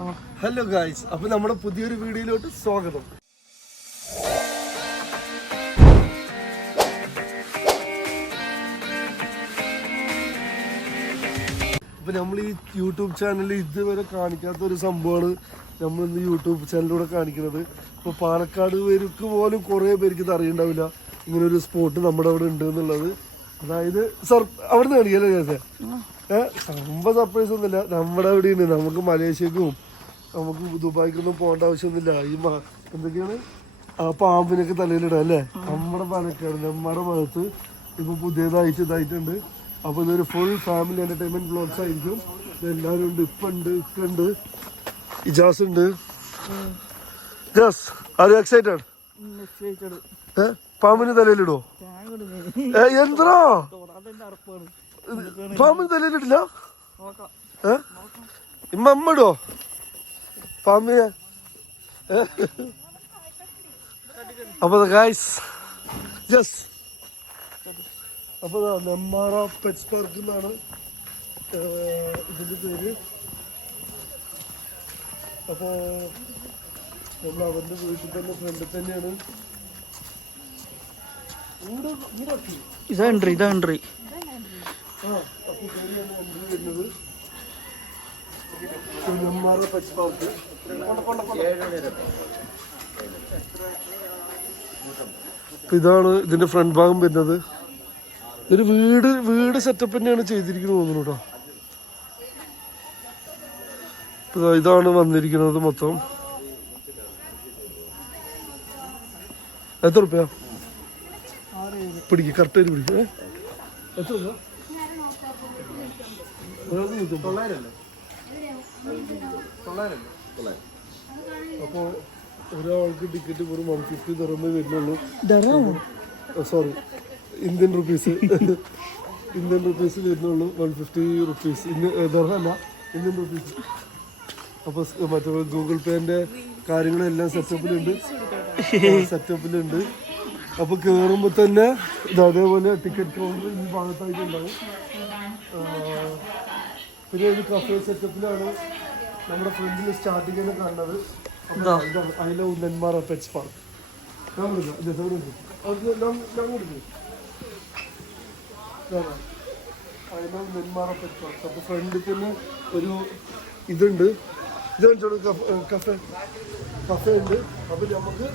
Hello guys, അപ്പൊ നമ്മുടെ പുതിയൊരു വീഡിയോയിലോട്ട് സ്വാഗതം. അപ്പൊ നമ്മൾ ഈ യൂട്യൂബ് ചാനലിൽ ഇതുവരെ കാണിക്കാത്ത ഒരു സംഭവമാണ് നമ്മൾ ഇന്ന് യൂട്യൂബ് ചാനലിലൂടെ കാണിക്കുന്നത്. ഇപ്പൊ പാലക്കാട് പേർക്ക് പോലും കുറെ പേർക്ക് ഇത് അറിയണ്ടാവില്ല ഇങ്ങനെ ഒരു സ്പോട്ട് നമ്മുടെ അവിടെ ഉണ്ട് എന്നുള്ളത്. അതായത് അവിടെ നിന്ന് കാണിക്കല്ലേ സംഭവം സർപ്രൈസ് ഒന്നുമില്ല, നമ്മുടെ അവിടെയുണ്ട്. നമുക്ക് മലേഷ്യക്കും നമുക്ക് ദുബായിക്കൊന്നും പോകേണ്ട ആവശ്യമൊന്നുമില്ല. ഈ എന്തൊക്കെയാണ് ആ പാമ്പിനൊക്കെ തലയിലിടാം അല്ലേ. നമ്മുടെ പാലക്കാട് നമ്മുടെ ഭാഗത്ത് ഇപ്പൊ പുതിയതായിട്ട് ഇതായിട്ടുണ്ട്. അപ്പൊ ഇതൊരു ഫുൾ ഫാമിലി എന്റർടൈൻമെന്റ് വ്ളോഗ്സ് ആയിരിക്കും. എല്ലാവരും ഉണ്ട്, ഇപ്പുണ്ട് ഇജാസ് ഉണ്ട്. Jas, are you excited? പാമ്പിന് തലയിലിടോ? എന്താ പാമ്പിന് തലയിലിടില്ല? ഇമ്മ ഇടോ പാമ്പിനെ? അപ്പൊ ഗായ്സ് ജസ് അപ്പൊ നെമ്മാറ പെറ്റ്സ് പാർക്ക് എന്നാണ് ഇതിന്റെ പേര്. അപ്പൊ നമ്മൾ അവന്റെ വീട്ടിൽ തന്നെ ഫ്രണ്ടിൽ തന്നെയാണ്. ഇതാ എൻട്രി വരുന്നത്. Nemmara pets park. ഇതാണ് ഇതിന്റെ ഫ്രണ്ട് ഭാഗം വരുന്നത്. ഒരു വീട് സെറ്റപ്പ് തന്നെയാണ് ചെയ്തിരിക്കുന്നത് തോന്നുന്നു കേട്ടോ. ഇതാണ് വന്നിരിക്കുന്നത് മൊത്തം. എത്ര റുപ്യ പിടിക്കും? കറക്റ്റായിട്ട് പിടിക്കും. എത്ര രൂപ? അപ്പോ ഒരാൾക്ക് ടിക്കറ്റ് വെറും 150 ദിർഹമേ വരുന്നുള്ളൂ. സോറി, ഇന്ത്യൻ റുപ്പീസ് വരുന്നുള്ളൂ. 150 റുപ്പീസ് ദിർഹമല്ല, ഇന്ത്യൻ റുപ്പീസ്. അപ്പോൾ മറ്റേ ഗൂഗിൾ പേന്റെ കാര്യങ്ങളെല്ലാം സെറ്റപ്പിലുണ്ട്. അപ്പോൾ കയറുമ്പോൾ തന്നെ ഇത് അതേപോലെ ടിക്കറ്റ് കൗണ്ടർ ഈ ഭാഗത്തായിട്ട് ഉണ്ടാവും. പിന്നെ ഒരു കഫേ സെറ്റപ്പിലാണ് നമ്മുടെ ഫ്രണ്ടിൽ സ്റ്റാർട്ടിങ് തന്നെ കാണുന്നത്. I love Nenmara pets park. അപ്പൊ ഫ്രണ്ടിൽ തന്നെ ഒരു ഇതുണ്ട്. ഇതാണ് കഫേ ഉണ്ട്. അപ്പൊ നമുക്ക്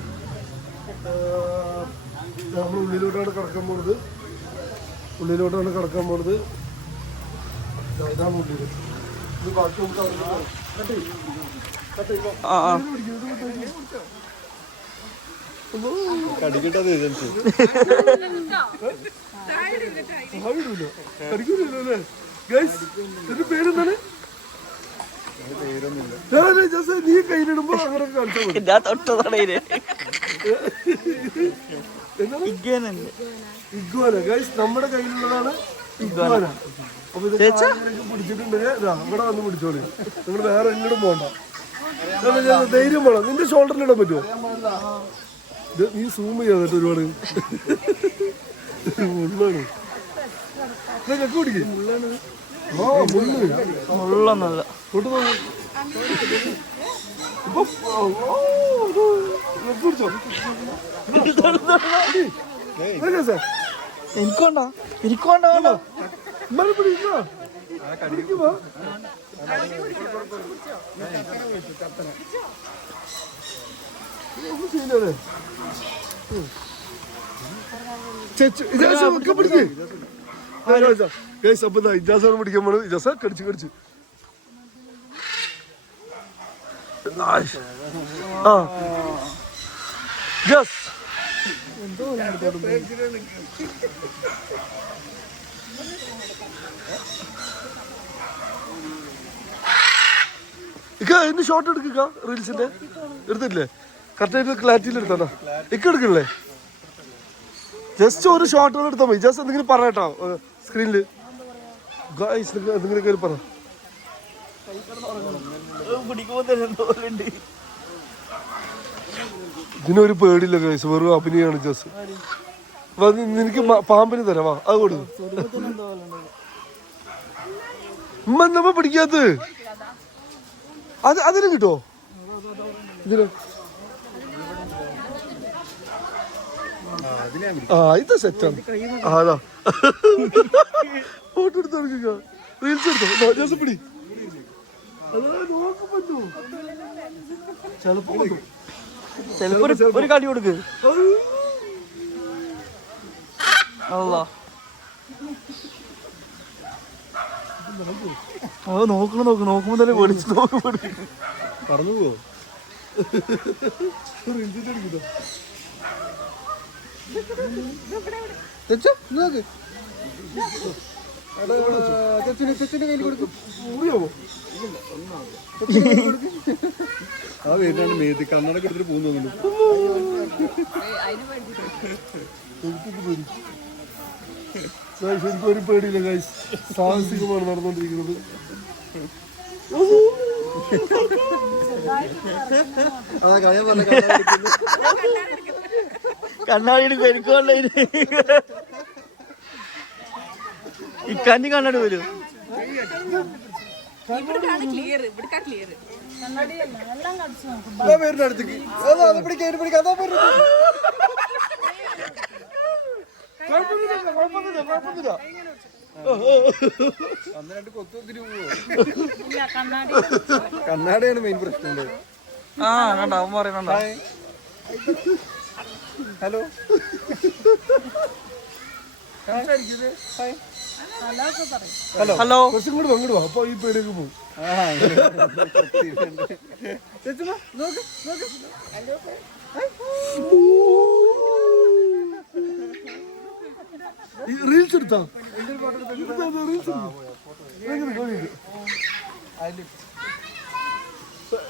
നമ്മൾ ഉള്ളിലോട്ടാണ് കടക്കാൻ പോണത്. ഇതാണ് ഉള്ളിൽ. ഇത് ബാക്കി നമുക്ക് കടിക്കട്ടെ പേരെന്താണ്? നീ കയ്യിലിടുമ്പോ അങ്ങനെ കാണിച്ചാൽ നമ്മുടെ കയ്യിലുള്ളതാണ് ഇഗ്വാന. അപ്പൊ ഇത് പിടിച്ചിട്ടുണ്ടെങ്കിൽ ഇവിടെ വന്ന് പിടിച്ചോളി. നിങ്ങൾ വേറെ എങ്ങോട്ടും പോകണ്ട. ധൈര്യം വേണം. നിന്റെ ഷോൾഡറിലിടാൻ പറ്റുമോ? നീ സൂം ചെയ്യാന്നിട്ട് ഒരുപാട് മുള്ളാണ്. ചക്ക പിടിക്കേ. മുള്ളൊന്നല്ല. എനിക്കോണ്ട ഇജാസാണ് പിടിക്കാൻ പോണത്. ഇജാസ കടിച്ച് ഇന്ന് ഷോട്ട് എടുക്കുക. റീൽസിന്റെ എടുത്തിട്ടില്ലേ? കറക്റ്റായിട്ട് ക്ലാരിറ്റിയിൽ എടുത്താ എടുക്കണില്ലേ? ജസ്റ്റ് ഒരു ഷോട്ട് എടുത്താൽ മതി. ജസ്റ്റ് എന്തെങ്കിലും പറയട്ടോ സ്ക്രീനില്. എന്തെങ്കിലും കയറി പറ. ഇതിനൊരു പേടില്ല ഗൈസ്, വെറും അഭിനയാണ്. ജസ്റ്റ് നിനക്ക് പാമ്പിന് തരാം. അത് കൊടുക്കും. ഉമ്മ പിടിക്കാത്ത അതിന് കിട്ടുമോ ഇതിന്? ഇത് സെറ്റാണ്. അതാ ഫോട്ടോ എടുത്ത് കൊടുക്കുക, റീൽസ് എടുത്തോ. ജോസഫ് പിടി. ചിലപ്പോ ഒരു കളി കൊടുക്ക്. നോക്കുമ്പോ തന്നെ പേടിച്ചു. പറഞ്ഞു പോവോ? ആ വീട്ടിലാണ് മേത്തി കണ്ണടക്ക് എടുത്തിട്ട് പോകുന്നു. ശരിക്കും ഒരു പേടിയില്ല ഗൈസ്, സാഹസികമാണ് നടന്നുകൊണ്ടിരിക്കുന്നത്. കണ്ണാടി പെരുക്കോണ്ട ഇക്കാൻ്റെ കണ്ണാടി വരും. കണ്ണാടിയാണ് മെയിൻ പ്രശ്നം. ആ കണ്ട അവൻ പറയുന്നുണ്ടോ? Hello hello. കുറച്ചും കൂടി പങ്കിടുവാ, അപ്പൊ ഈ പേടിയൊക്കെ പോകും. റീൽസ് എടുത്താ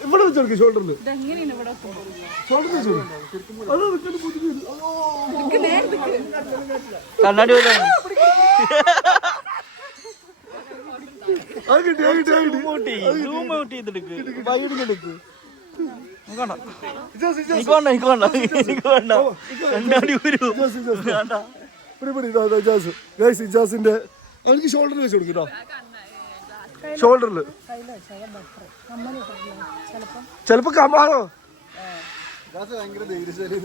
ഇവിടെ വെച്ചെടുക്ക, ഷോൾഡറിൽ കണ്ണാടി വരും. ഇജാസിന്റെ അവർക്ക് ഷോൾഡറിൽ വെച്ച് കൊടുക്കട്ടോ, ഷോൾഡറിൽ. ചെലപ്പോ കമാണോ ഭയങ്കര ധൈര്യശാലി.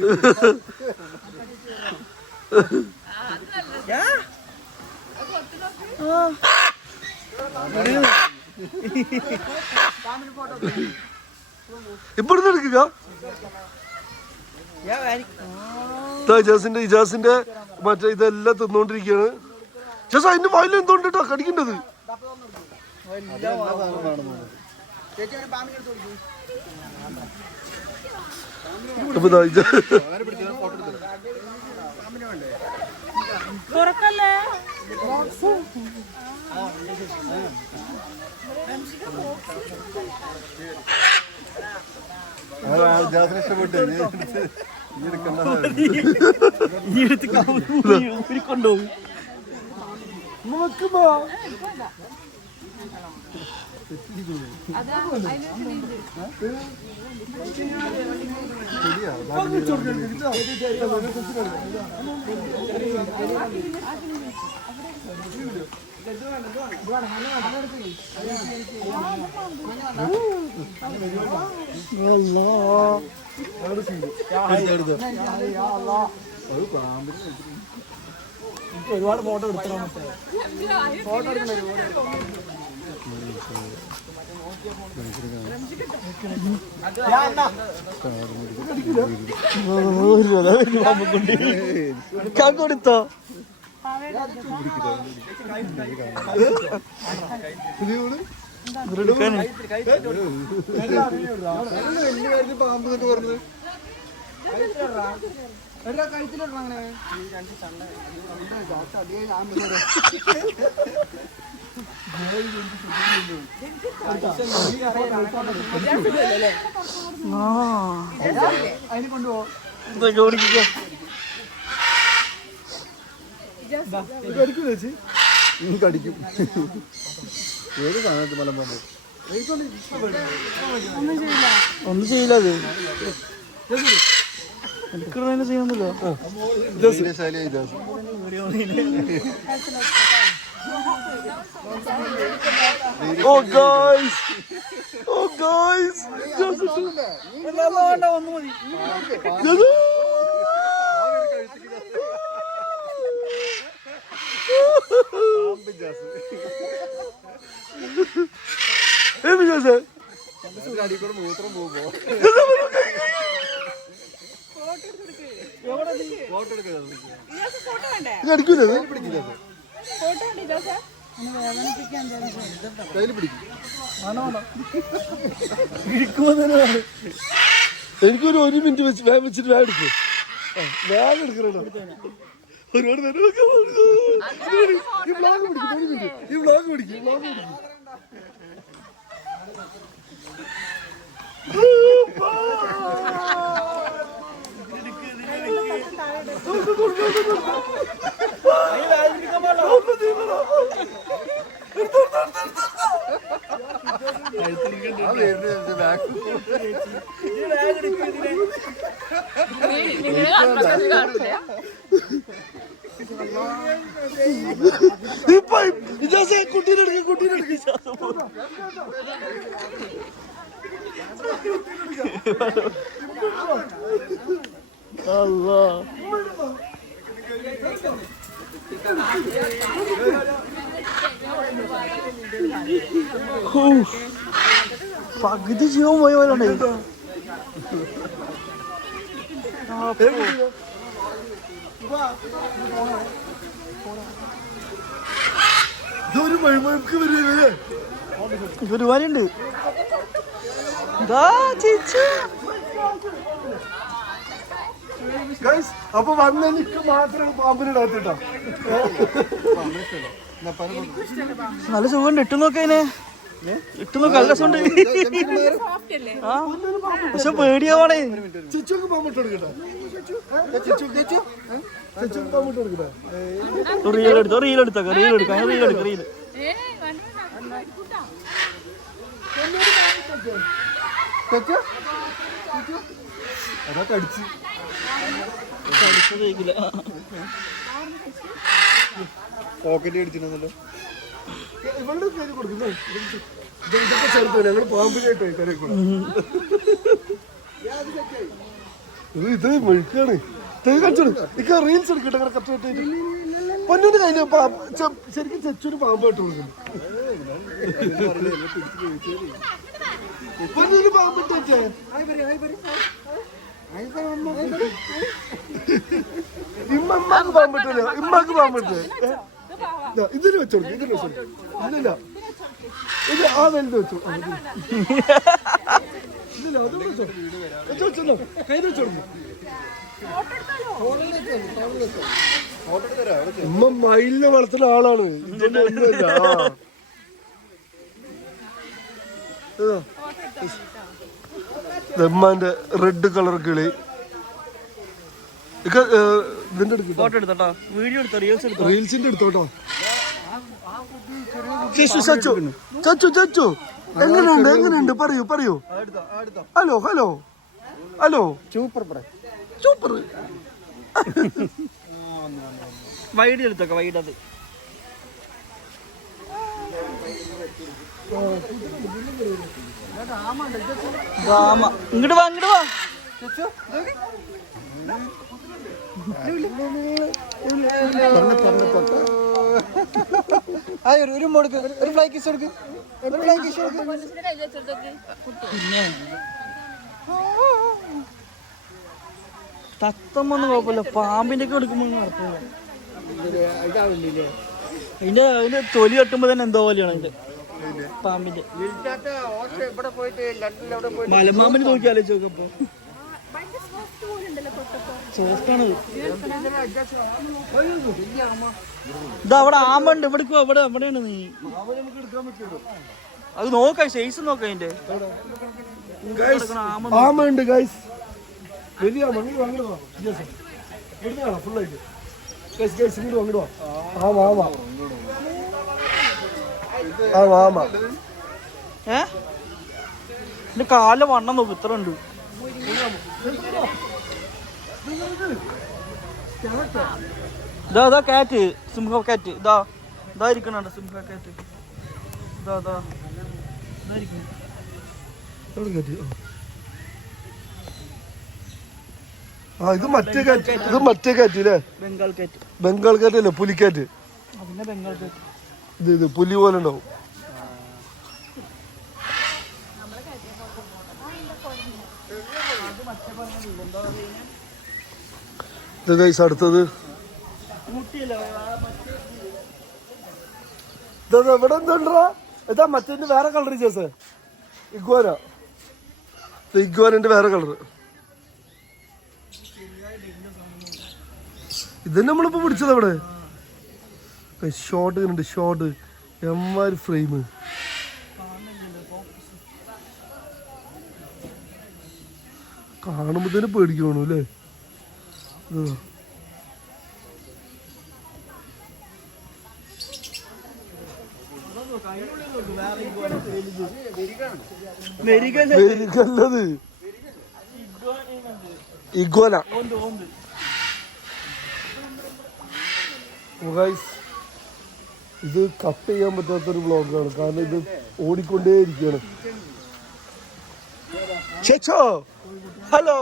ഇപ്പഴും എടുക്കുക. ഇജാസിന്റെ മറ്റേ ഇതെല്ലാം തിന്നോണ്ടിരിക്കുകയാണ്. ജാസ് അതിന്റെ വായിൽ എന്തുകൊണ്ടിട്ടോ കടിക്കേണ്ടത്? കൊണ്ടുപോകും. ഒരുപാട് ഫോട്ടോ എടുത്തോ. ഫോട്ടോ എടുക്കണ കൊടുത്തോ. പാമ്പ് പറഞ്ഞത് കടിക്കും. ഏത് സമയത്ത് മലം വന്നു ഒന്നും ചെയ്യില്ല. അത് എനിക്കുള്ള ചെയ്യുന്നില്ല. ഓ ഗൈസ്, ഓ ഗൈസ്, ഒന്ന് മതി. അടിക്കൂലത് എനിക്കൊരു 1 മിനിറ്റ് വെച്ച് വേഗം വെച്ചിട്ട് വേഗം എടുക്കും. വേഗം എടുക്കണോ ഒരുപാട് നേരം ഈ ബ്ലോഗ് പിടിക്കും. 1 മിനിറ്റ് ഈ ബ്ലോഗ് പിടിക്കും. കുട്ടീനെടുക്കും. പകുതി ജീവൻ പോയ പോലെ ഉണ്ടായി. ഇതൊരു മഴമഴക്ക് വരുന്നത് പരിപാടിയുണ്ട്. അപ്പൊ വന്ന എനിക്ക് മാത്രം പാമ്പിനിടാത്തിട്ടോ. നല്ല സുഖമുണ്ട്. ഇട്ട് നോക്കതിനെ ഇട്ട് നോക്ക. നല്ല രസമുണ്ട്. ആ പക്ഷെ പേടിയാവണേ. ചേച്ചിക്ക് പാമ്പിട്ട് കൊടുക്കട്ടെ. പാമ്പിട്ട് കൊടുക്കട്ടെ. റീൽ എടുക്കാം. റീൽ അതൊക്കെ അടിച്ച് പോക്കറ്റ് അടിച്ചിട്ടുണ്ടല്ലോ. ഇവളുടെ പേര് കൊടുക്കുന്നു. ഇതൊക്കെ ചേർത്ത് ഞങ്ങൾ പാമ്പിനായിട്ട് ഇത് മെഴുക്കാണ്. ഇക്ക റീൽസ് എടുക്കട്ടെ കറക്റ്റായിട്ട്. പൊന്നിന്റെ കയ്യില് ശരിക്കും ചെച്ചൊരു പാമ്പായിട്ട് കൊടുക്കുന്നു. പൊന്നിന് പാമ്പിട്ടേ ഇമ്മക്ക് പാമ്പിട്ടില്ല. ഇമ്മക്ക് പാമ്പിട്ട് ഇതിന് വെച്ചോളൂ. ഇല്ലില്ല ഇത് ആ വലുത് വെച്ചു. ഇല്ലില്ല അത് വെച്ചോ. കയ്യിൽ വെച്ചോളൂ. ഉമ്മ മയിലിനെ വളർത്തുന്ന ആളാണ്. ഇതൊന്നും ഒന്നുമല്ല. ഉമ്മാന്റെ റെഡ് കളർ കിളി. ഇതിന്റെ ഫോട്ടോ എടുത്തോട്ടോ. വീഡിയോ എടുത്തോ. റീൽസ് എടുത്തോ. റീൽസിന്റെ എടുത്തോട്ടോ. ചച്ചു എങ്ങനെയുണ്ട് പറയൂ. Hello super. വൈഡ് എടുത്തോക്കെ. വൈഡ് അത് ഇങ്ങോട്ട് വാ. ഒരു മോടുക്ക് ഒരു ഫ്ലൈ കിസ് കൊടുക്ക്. തത്തമ്മൊന്നും കുഴപ്പമില്ല. പാമ്പിന്റെ ഒക്കെ എടുക്കുമ്പോ അതിന്റെ തൊലി കെട്ടുമ്പോ തന്നെ എന്തോ പോലെയാണ് അതിന്റെ പാമ്പിന്റെ. മലമാമ്പന് നോക്കി ആലോചിച്ച് നോക്കപ്പോ സോഫ്റ്റാണ്. ഇത് അവിടെ ആമ്പുണ്ട്. എവിടെയാണ് നീ അത് നോക്ക. സൈസ് നോക്ക. അതിന്റെ ആമയുണ്ട് ഗൈസ്. വലിയ വാങ്ങിടുവാ. ഫുള്ളായിട്ട് ഇങ്ങോട്ട് വാങ്ങിടുവാ. ആമ എന്റെ കാലിലെ വണ്ണം നോക്ക്. ഇത്ര ഉണ്ട്. ഇതാ കാറ്റ്. സിംഹ കാറ്റ്. ഇതാ ഇതായിരിക്കണം സിംഹക്കാറ്റ്. ഇതായിരിക്കും. ആ ഇത് മറ്റേ കാറ്റ്, ഇത് മറ്റേ കാറ്റ് അല്ലേ? ബംഗാൾ കാറ്റ്. ബംഗാൾ കാറ്റ് അല്ലേ? പുലിക്കാറ്റ്. അതിന്റെ ബംഗാൾ കാറ്റ്. ഇത് പുലി പോലെ ഉണ്ടാവും. ഇത് ഗൈസ് അടുത്തത് ഇവിടെ എന്താ ഇതാ മറ്റേ വേറെ കളർ ചേച്ചേ. ഇഗ്വാന. ഇഗ്വാനന്റെ വേറെ കളർ. ഇത് നമ്മളിപ്പോ പിടിച്ചത് അവിടെ. ഷോർട്ട് കണ്ടുണ്ട്. ഷോർട്ട് എമ്മാര് ഫ്രെയിം. കാണുമ്പോ തന്നെ പേടിക്കണു അല്ലേ? വെരികല്ലത് ഇഗ്വാന. ഇത് കട്ട് ചെയ്യാൻ പറ്റാത്തൊരു ബ്ലോഗാണ്, കാരണം ഇത് ഓടിക്കൊണ്ടേയിരിക്കുകയാണ്. ചേച്ചോ ഹലോ.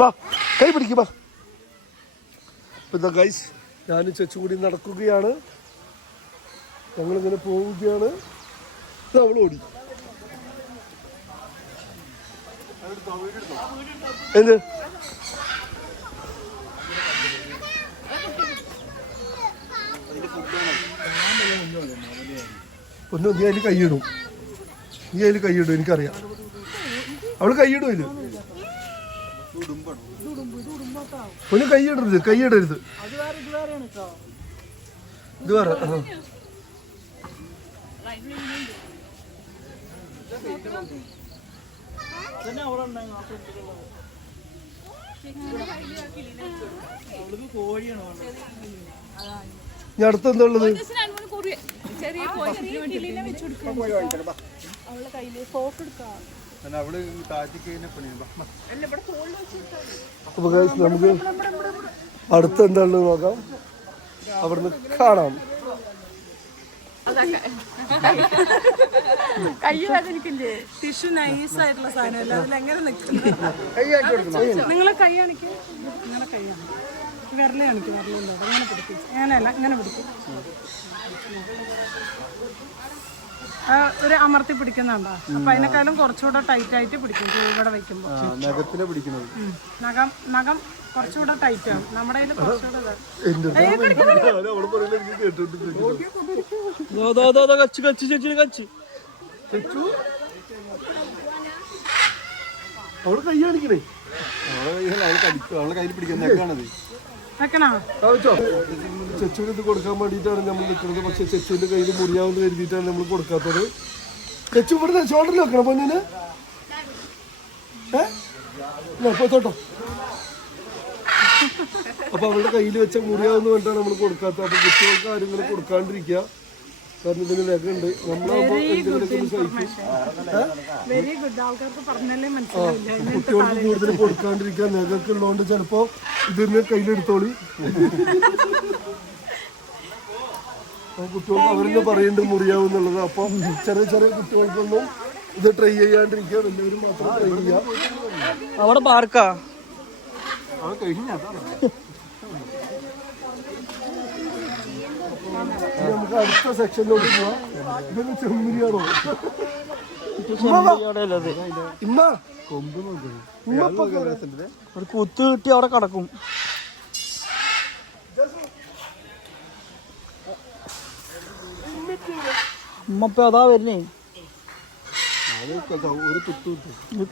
വാ കൈ പിടിക്കും. വാ. ഇതാ ഗൈസ് ഞാനും ചേച്ചും കൂടി നടക്കുകയാണ്. ഞങ്ങളിങ്ങനെ പോവുകയാണ്. അവൾ ഓടി. എന്ത് പൊന്നു നീ അതിൽ കൈയിടും. നീ അതിൽ കൈയിടും, എനിക്കറിയാം. അവള് കൈയിടും അതില്. പൊന്നു കൈയിടരുത്, കൈയിടരുത്. ഇത് വേറെ. ഞാൻ അടുത്ത എന്താ ഉള്ളത്? അപ്പൊ നമുക്ക് അടുത്ത എന്താ ഉള്ളത് നോക്കാം. അവിടുന്ന് കാണാം. ടിഷ്യൂ നൈസായിട്ടുള്ള സാധനമല്ല, അതിലെങ്ങനെ നിൽക്കുന്നു? നിങ്ങളെ കൈ കാണിക്കും, നിങ്ങളെ കൈ കാണിക്കും, വിരല കാണിക്കും, വിരലുണ്ടോ അങ്ങനെ പിടിക്കും. അങ്ങനെയല്ല, ഇങ്ങനെ പിടിക്കും. ഒരു അമർത്തി പിടിക്കുന്നുണ്ടോ? അപ്പൊ അതിനേക്കാളും കുറച്ചുകൂടെ ടൈറ്റ് ആയിട്ട് പിടിക്കും. ഇവിടെ വെക്കുമ്പോ നഖം കുറച്ചുകൂടെ ടൈറ്റ് ആണ്. നമ്മുടെ കയ്യിൽ കുറച്ചുകൂടെ അവള് കൈ കാണിക്കണേ. ചെച്ചുവിന് ഇത് കൊടുക്കാൻ വേണ്ടിയിട്ടാണ് നമ്മൾ നിൽക്കുന്നത്. പക്ഷെ ചെച്ചുവിന്റെ കയ്യിൽ മുറിയാവുന്ന കരുതിയിട്ടാണ് നമ്മൾ കൊടുക്കാത്തത്. ചെച്ചു ഇവിടുന്ന് ഷോൾഡറിൽ വെക്കണം പൊന്നിന്. തൊട്ടോ. അപ്പൊ അവളുടെ കയ്യിൽ വെച്ച മുറിയാവുന്ന വേണ്ടിയിട്ടാണ് നമ്മൾ കൊടുക്കാത്തത്. അപ്പൊ കുട്ടികൾക്ക് ആരും ഇങ്ങനെ കൊടുക്കാണ്ടിരിക്കുക, കാരണം ഇതിന് വിലക്കുണ്ട്. നമ്മളാകുമ്പോ കുട്ടികൾക്ക് കൂടുതൽ കൊടുക്കാണ്ടിരിക്കാൻ നെഗൊക്കെ ഉള്ളതുകൊണ്ട് ചിലപ്പോ ഇതിന് കയ്യിലെടുത്തോളി. കുട്ടികൾക്ക് അവരെന്നെ പറയുന്നുണ്ട് മുറിയാവുന്നുള്ളത്. അപ്പൊ ചെറിയ ചെറിയ കുട്ടികൾക്കൊന്നും ഇത് ട്രൈ ചെയ്യാണ്ടിരിക്കുക, വലിയവരും മാത്രം ട്രൈ ചെയ്യാം. അവിടെ പാർക്കാ നമുക്ക് അടുത്ത സെക്ഷനിലോട്ട് പോവാം. ഇതൊന്ന് ചെമ്മരിയാണോ? ഒരു കുത്ത് കിട്ടി അവിടെ കിടക്കും. ഉമ്മപ്പ അതാ വരുന്നേ.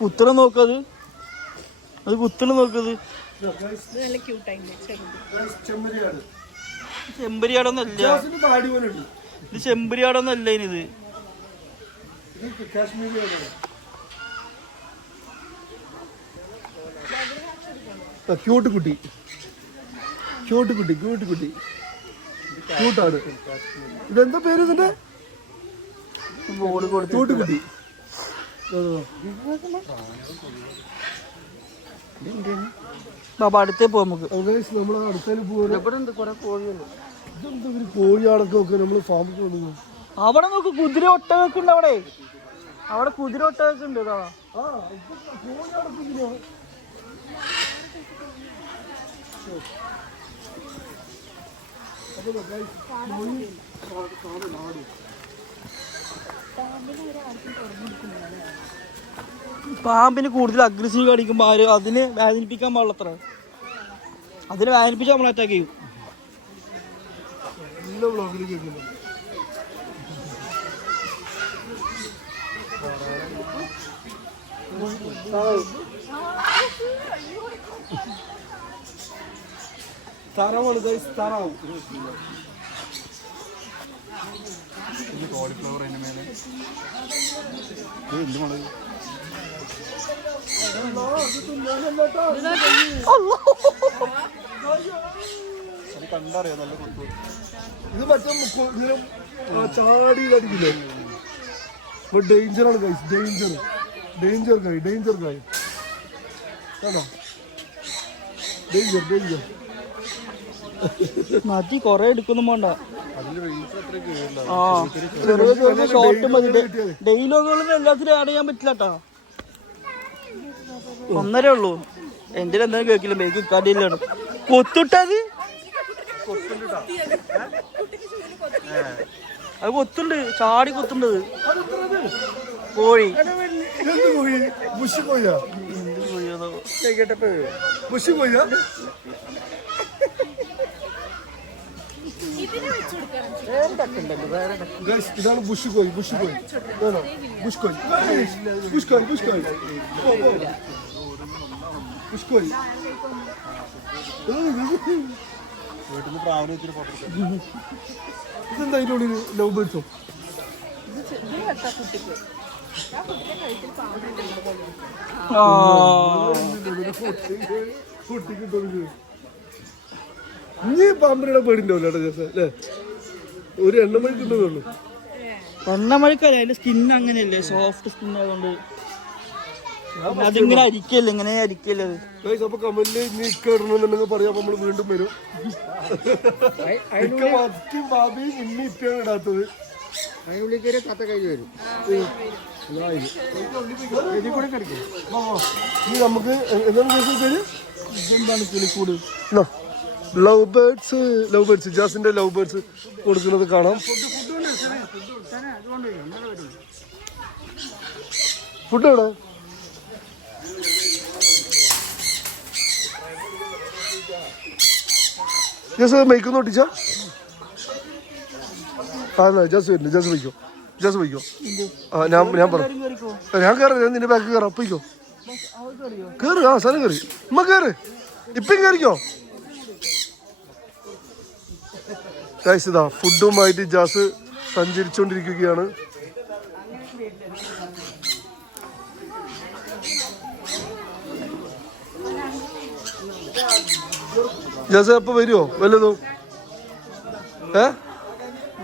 കുത്തണ നോക്കത്, അത് കുത്തണ നോക്കത്. ചെമ്പരിയാടൊന്നല്ല, ഇത് ചെമ്പരിയാടൊന്നല്ല. ഇത് ക്യൂട്ട് കുട്ടി, ക്യൂട്ട് കുട്ടി, ക്യൂട്ട് കുട്ടി, ക്യൂട്ടാണ്. ഇതെന്താ പേര് ഇതിന്റെ? ക്യൂട്ട് കുട്ടി. ബാബാ അടുത്തേ പോവാം നമുക്ക്. നമ്മൾ അടുത്തേക്ക് പോകുന്നത് ഇവിടെ ഉണ്ട് കുറെ കോഴികൾ. ഇതെന്താ ഒരു കോഴിയാടൊക്കെ ഒക്കെ നമ്മൾ ഫാമിൽ വന്നു. അവിടെ നോക്ക് കുതിര ഒട്ടകൾക്ക് ഉണ്ട്. അവിടെ കുതിര ഒട്ടകൾക്ക് ഉണ്ട്. പാമ്പിന് കൂടുതൽ അഗ്രസീവ് കാണിക്കുമ്പോൾ ആര് അതിനെ വേദനിപ്പിക്കാൻ പാടില്ലത്ര. അതിനെ വേദനിപ്പിച്ച് നമ്മൾ അറ്റാക്ക് ചെയ്യും. എല്ലാ വ്ളോഗിലും കേൾക്കുന്നു. താറാവാണ് ഗൈസ്, താറാവ്. കോളിഫ്ലവർ അതിന്റെ മേലെ എന്ത് മുളക് കണ്ടറിയാം. നല്ല കൊത്തു. ഇത് മറ്റേ ഇങ്ങനെ ചാടി കടിക്കില്ലേ. ഡേഞ്ചറാണ് ഗൈസ്, ഡേഞ്ചർ കായ് കേട്ടോ. ഡേഞ്ചർ മതി കൊറേ എടുക്കൊന്നും വേണ്ട. ആ ഷോർട്ട് മതി. ഡെയിലോഗുകളിൽ എല്ലാത്തിനും ആഡ് ചെയ്യാൻ പറ്റില്ല കേട്ടോ. 1.5 ഉള്ളൂ. എന്റെ എന്തായാലും കേൾക്കില്ല. ബേക്ക് കടിയിലാണ് കൊത്തുട്ടത്. അത് കൊത്തുണ്ട്, ചാടി കൊത്തുണ്ടത് കോഴി. ബുഷ് കോഴിയാ? ബുഷ് കോഴിയാ? ഇതാണ് ബുഷ് കോഴി. ബുഷ് കോഴി ഇതെന്താ അതിൻ്റെ ഉള്ളിൽ ലവ് ബേർഡ്സോ? നീ പാമ്പിനെ പേടിണ്ടാവില്ല അല്ലേ? ഒരു എണ്ണമഴ കിട്ടുന്നുള്ളൂ. എണ്ണമഴക്കല്ല, അതിന്റെ സ്കിൻ അങ്ങനെയല്ലേ, സോഫ്റ്റ് സ്കിൻ ആയതുകൊണ്ട് അതിങ്ങനെ അരിക്കല്ലേ, ഇങ്ങനെ അരിക്കല്ലേ അത്. അപ്പൊ കമന്റില് നീ ഇടണമെന്നുണ്ടെങ്കിൽ പറയാം, നമ്മള് വീണ്ടും വരും. ബാബി ഇന്ന് ഇറ്റാണ് ഇടാത്തത്. നമുക്ക് എന്താണ് പേര്? ഇതെന്താണ് കിളിക്കൂട്? ലവ് ബേർഡ്സ് ജാസിന്റെ ലവ് ബേർഡ്സ് കൊടുക്കുന്നത് കാണാം. ഫുഡ് എവിടെ? ജസ് മൈക്കൊന്ന് ഒട്ടിച്ച ജസ് വയ്ക്കോ. ഞാൻ പറഞ്ഞു ഞാൻ കയറാം. ഞാൻ നിന്റെ ബാക്ക് കയറാം. പോയിക്കോ, കയറ്. ആ സ്ഥലം കയറി. ഉമ്മ കയറ്, ഇപ്പം കയറിക്കോ. ഗൈസ് ഇതാ ഫുഡുമായിട്ട് ജാസ് സഞ്ചരിച്ചുകൊണ്ടിരിക്കുകയാണ്. ജാസ് എപ്പോ വരുമോ വല്ലതും?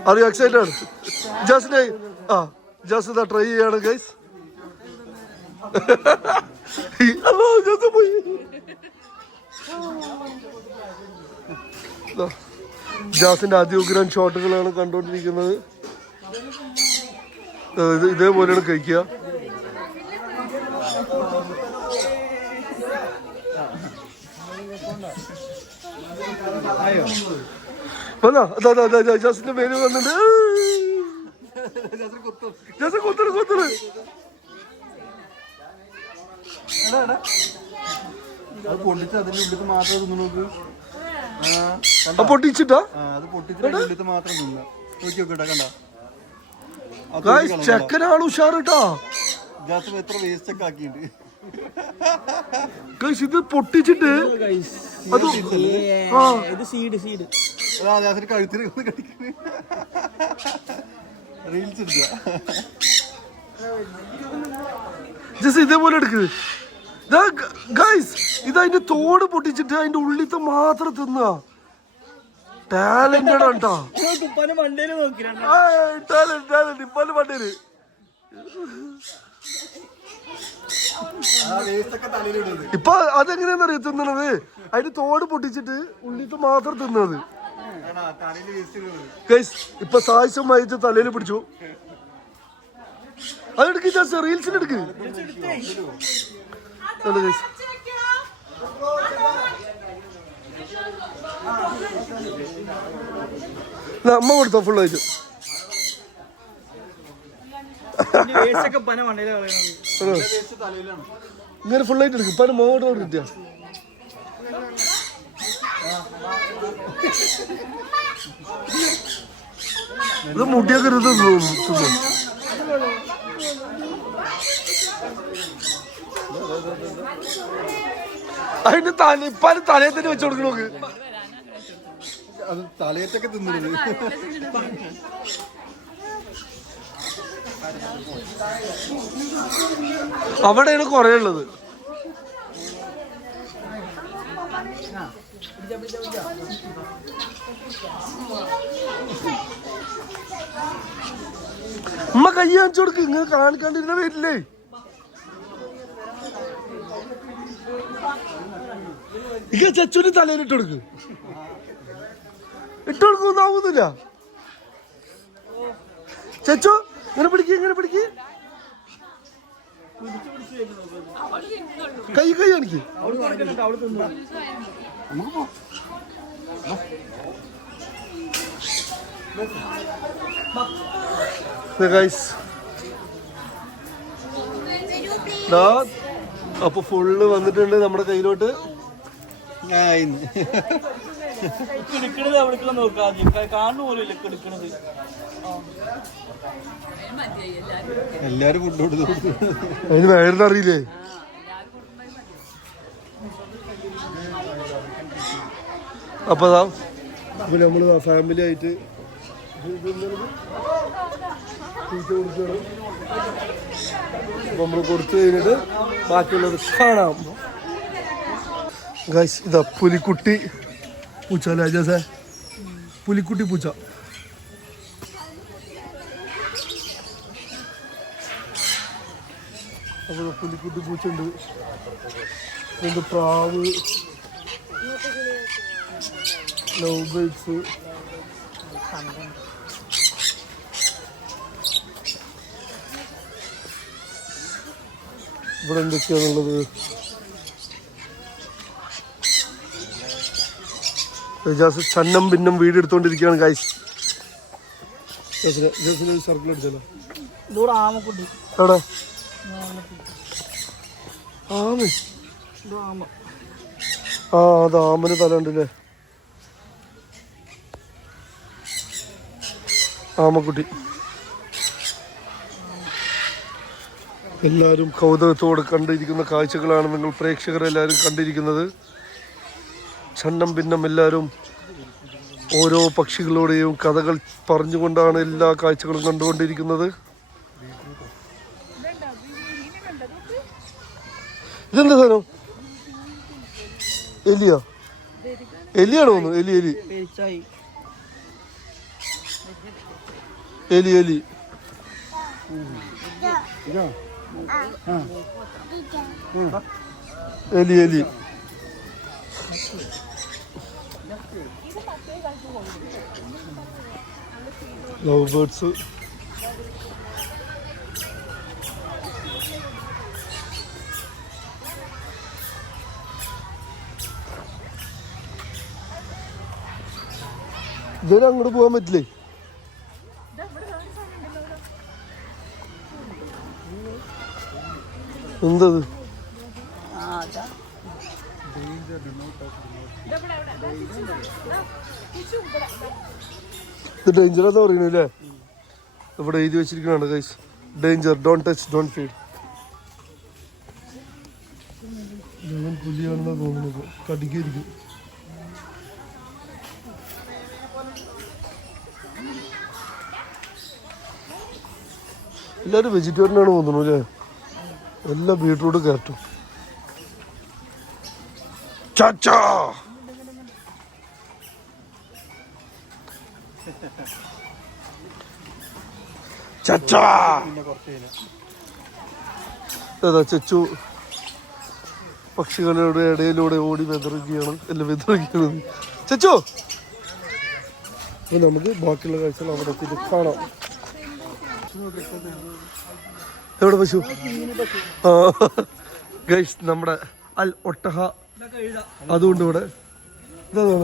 Are you excited? ജാസിനെ ജാസ് ഇതാ ട്രൈ ചെയ്യാണ് ഗൈസ്. ജാസ് പോയി. ജാസിന്റെ അതിഉഗ്രം ഷോട്ടുകളാണ് കണ്ടുകൊണ്ടിരിക്കുന്നത്. ഇതേപോലെയാണ് കഴിക്കുക. ജാസിന്റെ പേര് വന്നിട്ട് കൊത്തറ്. പൊട്ടിച്ച് അതിന്റെ ഉള്ളിൽ മാത്രം തിന്നു നോക്ക്. പൊട്ടിച്ചിട്ടാ? അത് പൊട്ടിച്ചിട്ട് ഉള്ളിൽ മാത്രം തിന്ന നോക്കി നോക്കട്ടെ. കണ്ട ചെക്കനാണ് ഉഷാറിട്ടാ. ജാസ് എത്ര വേസ്റ്റ് ഒക്കെ ആക്കിയിട്ടുണ്ട്. ഇത് പൊട്ടിച്ചിട്ട് അത് ജാസിന് കഴുത്തിന് കടിക്കുന്നു. റീൽസ് എടുക്കുക. ജസ്റ്റ് ഇതേപോലെ എടുക്ക്. ഇതതിന്റെ തോട് പൊട്ടിച്ചിട്ട് അതിന്റെ ഉള്ളിത്തെ മാത്രം തിന്നുക. ടാലന്റഡ് ആണ്ടാ. ടാലന്റ് ഇപ്പാല് മണ്ടേല്. വേസ്റ്റ് ഒക്കെ തലയിലിടുന്നത്. ഇപ്പൊ അതെങ്ങനെയാണെന്നറിയോ തിന്നണത്? അതിന് തോട് പൊട്ടിച്ചിട്ട് ഉള്ളിട്ട് മാത്രം തിന്നത്. തലയിൽ വേസ്റ്റ് ഇടുന്നത്. ഗൈസ് ഇപ്പൊ സായിസം വായിച്ച് തലയിൽ പിടിച്ചു. അതെടുക്ക് റീൽസിലെടുക്ക്. അമ്മ കൊടുത്തോ ഫുള്ളായിട്ട്. ഇങ്ങനെ ഫുള്ളായിട്ട് എടുക്കും. ഇപ്പൊ മോട്ടോട് കിട്ടിയ ഇത് മുട്ടിയൊക്കെ തിന്നു. അതിന്റെ ഇപ്പാന് തലയെ തന്നെ വെച്ച് കൊടുക്കണോക്ക്. അത് തലയത്തൊക്കെ തിന്നത്. അവിടെയാണ് കൊറേ ഉള്ളത്. ഉമ്മ കൈ കാണിച്ചു കൊടുക്ക്. ഇങ്ങനെ കാണിക്കാണ്ടിരുന്ന വരില്ലേ? ഇങ്ങനെ ചച്ചുവിന് തലയിൽ ഇട്ട് കൊടുക്ക്. ഇട്ട് കൊടുക്കൊന്നാവുന്നില്ല. ചച്ചു ഇങ്ങനെ പിടിക്ക്, ഇങ്ങനെ പിടിക്ക്. കൈ കാണിക്ക്. അപ്പൊ ഫുള്ള് വന്നിട്ടുണ്ട് നമ്മുടെ കയ്യിലോട്ട്. എല്ലാരും ഫുഡ് കൊടുത്തു. അതിന് വേറെ അറിയില്ലേ? അപ്പൊ നമ്മള് ഫാമിലി ആയിട്ട് നമ്മള് കൊടുത്തു കഴിഞ്ഞിട്ട് ബാക്കിയുള്ളത് കാണാം. ഗൈസ് ഇതാ പുലിക്കുട്ടി പൂച്ച അല്ലേ ജാസേ? പുലിക്കുട്ടി പൂച്ച. അപ്പോൾ പുലിക്കുട്ടി പൂച്ച ഉണ്ട്. രണ്ട് പ്രാവ്, ലവ് ബേർഡ്സ്, ഇവിടെ എന്തൊക്കെയാണുള്ളത്? ചന്നം ഭിന്നം വീട് എടുത്തോണ്ടിരിക്കുകയാണ് ഗൈസ്. സർക്കിൾ അടിച്ചല്ലോ. എവിടെ ആമ? ആ അത് ആമന് തല ഉണ്ടല്ലേ. ആമക്കുട്ടി. എല്ലാവരും കൗതുകത്തോടെ കണ്ടിരിക്കുന്ന കാഴ്ചകളാണ് നിങ്ങൾ പ്രേക്ഷകരെല്ലാവരും കണ്ടിരിക്കുന്നത്. ചന്നം ഭിന്നം എല്ലാവരും ഓരോ പക്ഷികളുടെയും കഥകൾ പറഞ്ഞുകൊണ്ടാണ് എല്ലാ കാഴ്ചകളും കണ്ടുകൊണ്ടിരിക്കുന്നത്. ഇതെന്താ സാധനം? എലിയാ? എലിയാണോ തോന്നുന്നു. എലി എലി എലി എലി എലി എലി. Love birds. ഇതുവരെ അങ്ങോട്ട് പോകാൻ പറ്റില്ലേ? എന്തത്? ഇത് ഡേഞ്ചർ എന്ന് പറയുന്നില്ലേ? ഇവിടെ എഴുതി വെച്ചിരിക്കണാണ് guys. Danger, don't touch, don't feed. പുലിയാണെന്നാ തോന്നുന്നത്. കടിക്കായിരിക്കും. എല്ലാവരും വെജിറ്റേറിയനാണ് തോന്നുന്നു അല്ലേ? എല്ലാം ബീട്രൂട്ട് കയറ്റും. ചാച്ചാ ചാച്ചാ അതാ ചെച്ചു പക്ഷികളുടെ ഇടയിലൂടെ ഓടി വെതറുകയാണ്. എല്ലാം വെതറുകയാണ്. ചെച്ചു നമുക്ക് ബാക്കിയുള്ള കാഴ്ചകൾ അവിടെ എത്തിയിട്ട് കാണാം. എവിടെ പശു? ആ ഗൈസ് നമ്മുടെ അൽ ഒട്ടഹ അതുകൊണ്ട് ഇവിടെ ഇതാണ്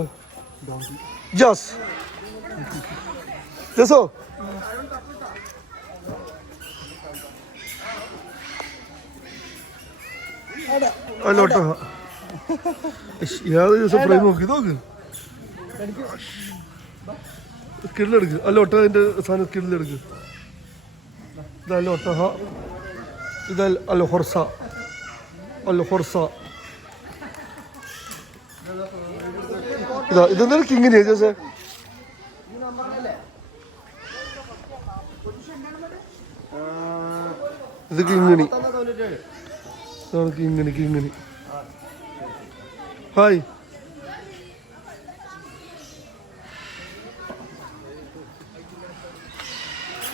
ജാസ് ജസോ അല്ല ഒട്ടഹ ഏത് ദിവസം പ്രൈം നോക്കി നോക്ക് സ്കിഡിലെടുക്ക്. അല്ല ഒട്ടഹന്റെ സാധനം സ്കിഡിലെടുക്ക്. ഇതല്ല ഒട്ടഹ, ഇതല്ല അല്ല ഹൊർസ, അല്ല ഹൊർസ. ഇതാ ഇതെന്തായാലും കിങ്ങിനെയാ ചേച്ചേ. ഇത് കിങ്ങിണി, ഇതാണ് കിങ്ങിണി. കിങ്ങിണി ഹായ്.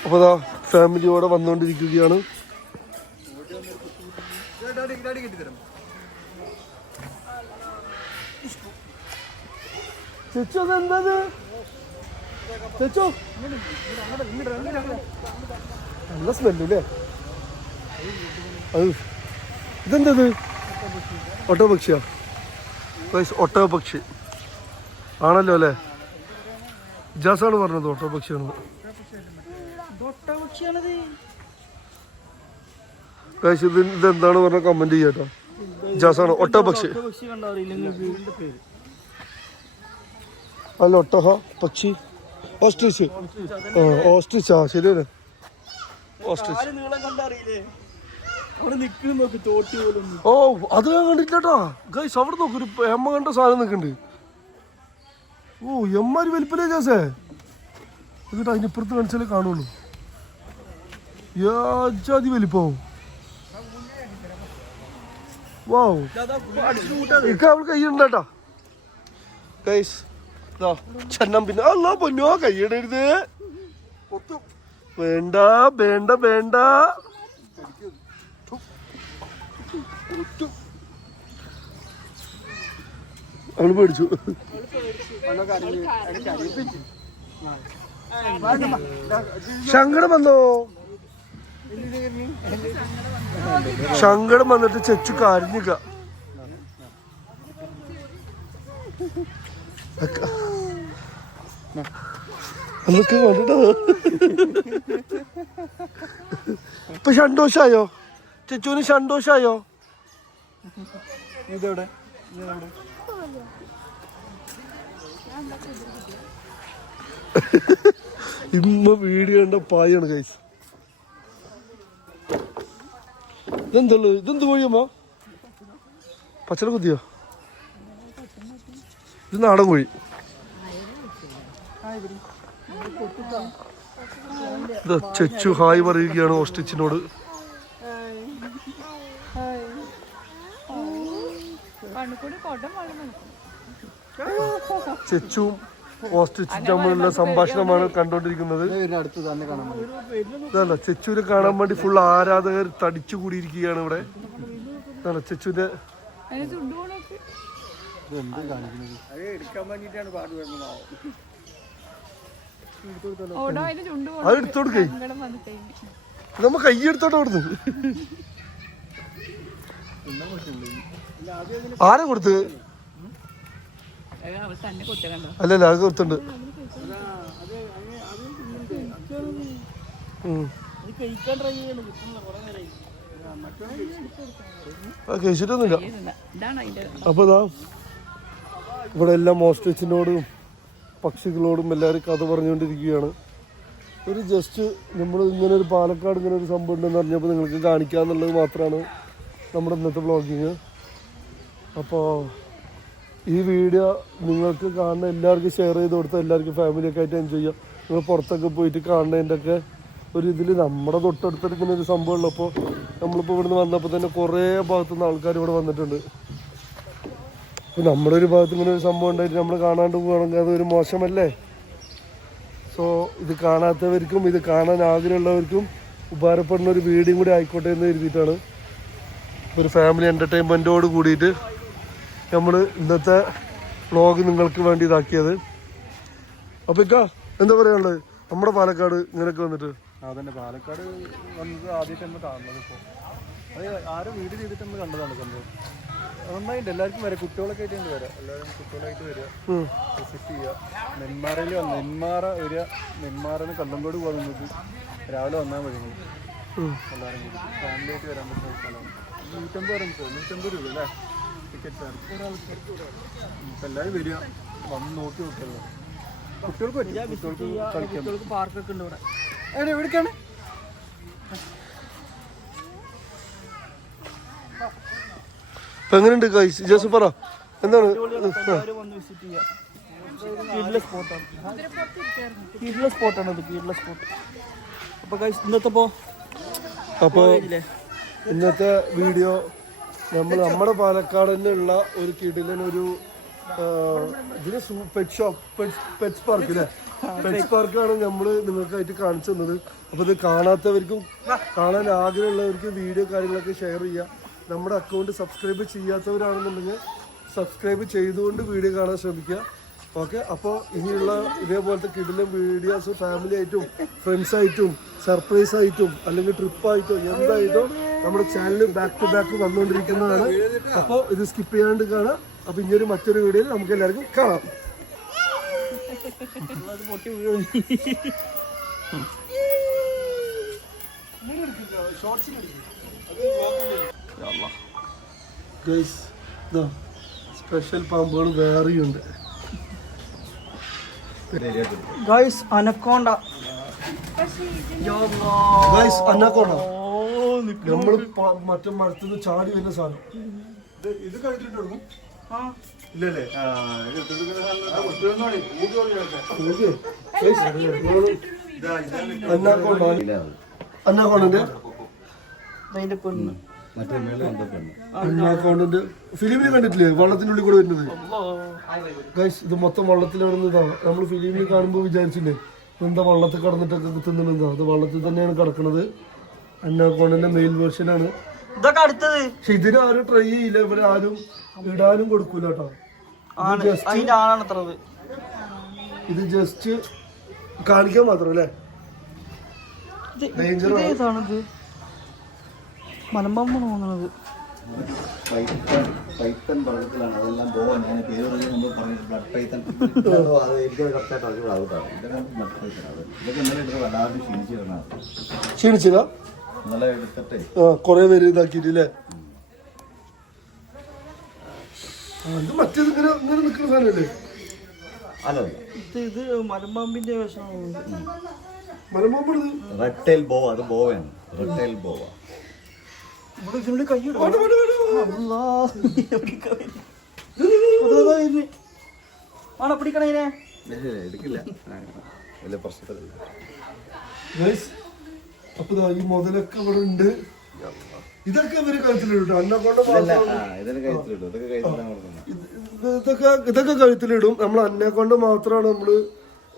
അപ്പോൾ അതാ ഫാമിലിയോടെ വന്നുകൊണ്ടിരിക്കുകയാണ്. ചെച്ചു അതെന്താ ചെച്ചു? നല്ല സ്മെല്ലേ. അത് ഇതെന്തത്? ഒട്ടക പക്ഷിയാ? ഒട്ടക പക്ഷി ആണല്ലോ അല്ലേ? ജാസാണ് പറഞ്ഞത് ഒട്ടക പക്ഷിയാണ്. ഇതെന്താണ് പറഞ്ഞ കമന്റ് ചെയ്യാട്ടോ. ജാസാണ് ഒട്ടക പക്ഷി. അല്ല ഒട്ടഹ പക്ഷി ഓസ്ട്രിച്ച്. ഓസ്ട്രിച്ച് ആ ശരിയാണ്. ഓസ്ട്രിച്ച്. ഓ അത് ഞാൻ കണ്ടിട്ടാ ഗൈസ്. അവിടെ നോക്ക് ഒരു എമ്മ കണ്ട സാധനം നിൽക്കുന്നുണ്ട്. ഓ എമ്മാര് വലിപ്പല്ലേ ജാസേ. എന്നിട്ട് അതിനിപ്പുറത്ത് കാണിച്ചാലേ കാണുള്ളൂ. യാതി വലിപ്പാവും. വാവ് അവൾ കൈയ്യുണ്ടാട്ടാ ഗൈസ്. ചെന്നം പിന്നെ അല്ല പൊന്നോ കൈയിടരുത്. വേണ്ട വേണ്ട വേണ്ട. അവള് പേടിച്ചു. സങ്കടം വന്നോ? സങ്കടം വന്നിട്ട് ചെച്ചു കരഞ്ഞിക്ക. അതൊക്കെ കണ്ടിട്ടോ. ഇപ്പൊ സന്തോഷായോ ചെച്ചുവിന്? സന്തോഷായോ? ഇതെവിടെ ഇമ്മ വീഡിയോ കണ്ട പായാണ് കൈസ്. ഇതെന്തുള്ളു? ഇതെന്ത് കോഴിയമ്മ? പച്ചല കുത്തിയോ? ഇത് നാടൻ കോഴി. ചെച്ചു ഹായ് പറയുകയാണ് ഓസ്ട്രിച്ചിനോട്. ചെച്ചും ഓസ്ട്രിച്ചും തമ്മിലുള്ള സംഭാഷണമാണ് കണ്ടോണ്ടിരിക്കുന്നത്. ഇതല്ല ചെച്ചുവിനെ കാണാൻ വേണ്ടി ഫുൾ ആരാധകർ തടിച്ചു കൂടിയിരിക്കുകയാണ് ഇവിടെ. ഇതല്ല ചെച്ചുവിന്റെ അത് എടുത്തോടുക്കേ. നമ്മ കൈ എടുത്തോട്ടെ അവിടുന്ന്. ആരെ കൊടുത്ത്? അല്ലല്ല അത് കൊടുത്തുണ്ട്. കഴിച്ചിട്ടൊന്നുമില്ല. അപ്പൊ ഇതാ ഇവിടെ എല്ലാം ഓസ്ട്രിച്ചിനോടും പക്ഷികളോടും എല്ലാവരും കഥ പറഞ്ഞുകൊണ്ടിരിക്കുകയാണ്. ഒരു ജസ്റ്റ് നമ്മൾ ഇങ്ങനെ ഒരു പാലക്കാട് ഇങ്ങനെ ഒരു സംഭവം ഉണ്ടെന്ന് പറഞ്ഞപ്പോൾ നിങ്ങൾക്ക് കാണിക്കാന്നുള്ളത് മാത്രമാണ് നമ്മുടെ ഇന്നത്തെ വ്ളോഗിങ്. അപ്പോൾ ഈ വീഡിയോ നിങ്ങൾക്ക് കാണുന്ന എല്ലാവർക്കും ഷെയർ ചെയ്ത് കൊടുത്താൽ എല്ലാവർക്കും ഫാമിലിയൊക്കെ ആയിട്ട് എൻജോയ് ചെയ്യാം. നിങ്ങൾ പുറത്തൊക്കെ പോയിട്ട് കാണുന്നതിൻ്റെ ഒക്കെ ഒരു ഇതിൽ നമ്മുടെ തൊട്ടടുത്തിരിക്കുന്ന ഒരു സംഭവം ഉള്ളപ്പോൾ നമ്മളിപ്പോൾ ഇവിടുന്ന് വന്നപ്പോൾ തന്നെ കുറേ ഭാഗത്തുനിന്ന് ആൾക്കാർ ഇവിടെ വന്നിട്ടുണ്ട്. അപ്പോൾ നമ്മുടെ ഒരു ഭാഗത്ത് ഇങ്ങനെ ഒരു സംഭവം ഉണ്ടായിട്ട് നമ്മൾ കാണാണ്ട് പോവുകയാണെങ്കിൽ അതൊരു മോശമല്ലേ? സോ ഇത് കാണാത്തവർക്കും ഇത് കാണാൻ ആഗ്രഹമുള്ളവർക്കും ഉപകാരപ്പെടുന്ന ഒരു വീഡിയോയും കൂടി ആയിക്കോട്ടെ എന്ന് കരുതിയിട്ടാണ് ഒരു ഫാമിലി എൻ്റർടൈൻമെൻറ്റോട് കൂടിയിട്ട് നമ്മൾ ഇന്നത്തെ വ്ളോഗ് നിങ്ങൾക്ക് വേണ്ടി ഇതാക്കിയത്. അപ്പോൾ ഇക്ക എന്താ പറയാനുള്ളത് നമ്മുടെ പാലക്കാട് ഇങ്ങനെയൊക്കെ വന്നിട്ട്? അതന്നെ പാലക്കാട് വന്നത് ആദ്യമായിട്ട് നമ്മൾ കാണുന്നത്. ഇപ്പോൾ അത് ആരും വീട് ചെയ്തിട്ട് നമ്മൾ കണ്ടതാണ് സംഭവം. നന്നായിട്ട് എല്ലാവർക്കും വരാം, കുട്ടികളൊക്കെ ആയിട്ട് വരാം. എല്ലാവരും കുട്ടികളായിട്ട് വരിക, വിസിറ്റ് ചെയ്യുക. നെന്മാറയിൽ വന്ന് നെന്മാറ വരിക, നെന്മാറന്ന് കല്ലങ്കോട് പോകാൻ നിങ്ങൾക്ക് രാവിലെ വന്നാൽ മതി. എല്ലാവരും കൂടി ഫാമിലി ആയിട്ട് വരാൻ പറ്റുന്ന സ്ഥലമാണ്. 150 രൂപ അല്ലേ ടിക്കറ്റ് ഒരാൾക്ക്. ഇപ്പം എല്ലാവരും വരിക, വന്ന് നോക്കി നോക്കിയല്ലോ. കുട്ടികൾക്ക് പറ്റും, കുട്ടികൾക്ക് കളിക്കാം. പാർക്കൊക്കെ ഉണ്ട് ഇവിടെ. എവിടേക്കാണ്? ഇപ്പം എങ്ങനെയുണ്ട് ഗൈസ്? ജസ്റ്റ് പറ എന്താണ്? എല്ലാവരും വന്ന് വിസിറ്റ് ചെയ്യാം. കീഴിലെ സ്പോട്ടാണ്, കീഴിലെ സ്പോട്ടാണ് ഇത്, കീഴിലെ സ്പോട്ട്. അപ്പോൾ ഗൈസ് അപ്പോൾ ഇന്നത്തെ വീഡിയോ നമ്മുടെ പാലക്കാട് തന്നെയുള്ള ഒരു കിടിലനൊരു ഇതിന് പെറ്റ്സ് പാർക്ക് അല്ലേ, പെറ്റ്സ് പാർക്കാണ് നമ്മൾ നിങ്ങൾക്കായിട്ട് കാണിച്ചു തന്നത്. അപ്പോൾ ഇത് കാണാത്തവർക്കും കാണാൻ ആഗ്രഹമുള്ളവർക്ക് വീഡിയോ കാര്യങ്ങളൊക്കെ ഷെയർ ചെയ്യുക. നമ്മുടെ അക്കൗണ്ട് സബ്സ്ക്രൈബ് ചെയ്യാത്തവരാണെന്നുണ്ടെങ്കിൽ സബ്സ്ക്രൈബ് ചെയ്തുകൊണ്ട് വീഡിയോ കാണാൻ ശ്രമിക്കുക. ഓക്കെ, അപ്പോൾ ഇനിയുള്ള ഇതേപോലത്തെ കിടിലൻ വീഡിയോസ് ഫാമിലി ആയിട്ടും ഫ്രണ്ട്സായിട്ടും സർപ്രൈസ് ആയിട്ടും അല്ലെങ്കിൽ ട്രിപ്പായിട്ടും എന്തായിട്ടും നമ്മുടെ ചാനൽ ബാക്ക് ടു ബാക്ക് വന്നുകൊണ്ടിരിക്കുന്നതാണ്. അപ്പോൾ ഇത് സ്കിപ്പ് ചെയ്യാണ്ട് കാണാം. അപ്പോൾ ഇനിയൊരു മറ്റൊരു വീഡിയോയിൽ നമുക്ക് എല്ലാവർക്കും കാണാം. സ്പെഷ്യൽ പാമ്പുകൾ വേറെയുണ്ട്. ഗൈസ് അനക്കോണ്ട, ഗൈസ് അനക്കോണ്ട നമ്മൾ മറ്റേ മരത്തുനിന്ന് ചാടി വരുന്ന സാധനം. ഇത് കഴിച്ചിട്ടുണ്ടോ? ഇല്ലല്ലേ? അന്നാക്കോണ്ടന്റെ അതിന്റെ പെണ്ണ് അന്നാക്കോണ്ടന്റെ ഫിലിമിൽ കണ്ടിട്ടില്ലേ വള്ളത്തിന്റെ ഉള്ളിൽ കൂടെ വരുന്നത്? ഗൈസ് ഇത് മൊത്തം വള്ളത്തിൽ കിടന്നതാണ്. നമ്മൾ ഫിലിമിൽ കാണുമ്പോൾ വിചാരിച്ചില്ലേ എന്താ വള്ളത്തിൽ കിടന്നിട്ടൊക്കെ തിന്നുന്നതാ, അത് വള്ളത്തിൽ തന്നെയാണ് കിടക്കുന്നത്. അന്നാക്കോണ്ടന്റെ മെയിൽ വേർഷനാണ് ഇതൊക്കെ അടുത്തത്. പക്ഷെ ഇതിന് ആരും ട്രൈ ചെയ്യില്ല, ഇവരാരും ഇടാനും കൊടുക്കൂല കേട്ടോ. ഇത് ജസ്റ്റ് കാണിക്കാൻ മാത്രം അല്ലേ. ഇതാണിത് മലമ്പാമ്പാണ് തോന്നുന്നത്. പൈത്തൻ വർഗത്തിലാണ്, അതെല്ലാം പോവാൻ ഞാൻ പേര് നമ്മൾ പറഞ്ഞു ബ്ലഡ് പൈത്തൻ. അത് എനിക്ക് കറക്റ്റായിട്ട് അറിഞ്ഞു ആകട്ടാണ്. ഇതൊക്കെ ബ്ലഡ് പൈത്തനാണ്. ഇതൊക്കെ ഇന്നലെ എടുത്ത് വല്ലാതെ ക്ഷീണിച്ചില്ല. ഇന്നലെ എടുത്തിട്ടേ കൊറേ പേര് ഇതാക്കിയിട്ടില്ലേ. മറ്റേത് ഇങ്ങനെ ഇങ്ങനെ നിൽക്കുന്ന സാധനമല്ലേ? അല്ല ഇത് മലമ്പാമ്പിന്റെ വേഷമാണ്. മലമ്പാമ്പ് റെഡ് ബോവ, അത് ബോവയാണ്. റെഡ് ബോവ പിടിക്കണേ എടുക്കില്ല, വലിയ പ്രശ്നത്തില്ല. അപ്പൊ ഈ മുതലൊക്കെ ഇവിടെ ഉണ്ട്. ഇതൊക്കെ ഇവര് കഴുത്തിലിടും. ഇതൊക്കെ കഴുത്തിലിടും. നമ്മൾ അന്നേക്കൊണ്ട് മാത്രമാണ് നമ്മള്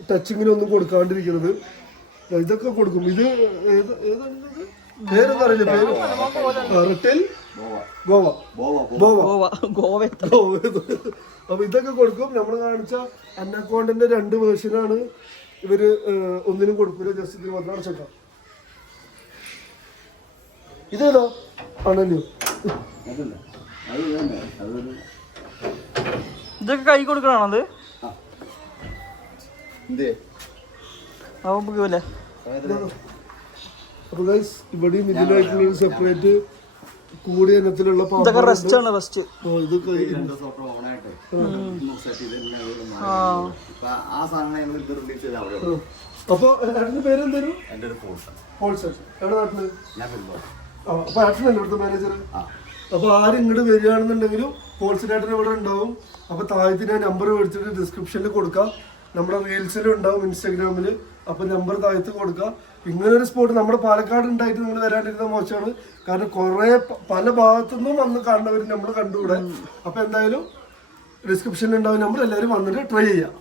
ടച്ചിങ്ങിനൊന്നും കൊടുക്കാണ്ടിരിക്കുന്നത്. ഇതൊക്കെ കൊടുക്കും. ഇത് പേരൊന്നും അറിയില്ല. പേര് റിട്ടേൽ ഗോവ. അപ്പൊ ഇതൊക്കെ കൊടുക്കും. നമ്മൾ കാണിച്ച അന്നക്കോണ്ടിന്റെ 2 വേർഷനാണ്. ഇവര് ഒന്നിനും കൊടുക്കൂല, ജസ്റ്റ് ഇതിന് മാത്രം അടച്ചേക്കാം. ഇതേതോ ആണല്ലോ. ഇതൊക്കെ കൈ കൊടുക്കണത് പോലെ. അപ്പൊ ഗൈസ് ഇവിടെയും ഇതിനായിട്ടുള്ള സെപ്പറേറ്റ് കൂടിയ ഇനത്തിലുള്ള റെസ്റ്റ് ആണ്. റെസ്റ്റ് ഇതൊക്കെ അപ്പൊ ഏട്ടന്റെ പേരെന്തായാലും എവിടെ നാട്ടില്? അപ്പൊ ഏട്ടനല്ലേ ഇവിടുത്തെ മാനേജർ? അപ്പൊ ആരും ഇങ്ങോട്ട് വരികയാണെന്നുണ്ടെങ്കിലും ഹോൾസെയിലേട്ടൻ ഇവിടെ ഉണ്ടാവും. അപ്പൊ താഴത്ത് ഞാൻ നമ്പർ മേടിച്ചിട്ട് ഡിസ്ക്രിപ്ഷനിൽ കൊടുക്കാം. നമ്മുടെ റീൽസിലും ഉണ്ടാവും, ഇൻസ്റ്റാഗ്രാമിൽ. അപ്പൊ നമ്പർ താഴത്ത് കൊടുക്കാം. ഇങ്ങനെ ഒരു സ്പോട്ട് നമ്മുടെ പാലക്കാട് ഉണ്ടായിട്ട് നിങ്ങൾ വരാണ്ടിരുന്ന മോശമാണ്. കാരണം കുറെ പല ഭാഗത്തുനിന്നും വന്ന് കാണുന്നവർ നമ്മൾ കണ്ടുകൂടെ. അപ്പൊ എന്തായാലും ഡിസ്ക്രിപ്ഷനിൽ ഉണ്ടാവും നമ്പർ. എല്ലാവരും വന്നിട്ട് ട്രൈ ചെയ്യാം.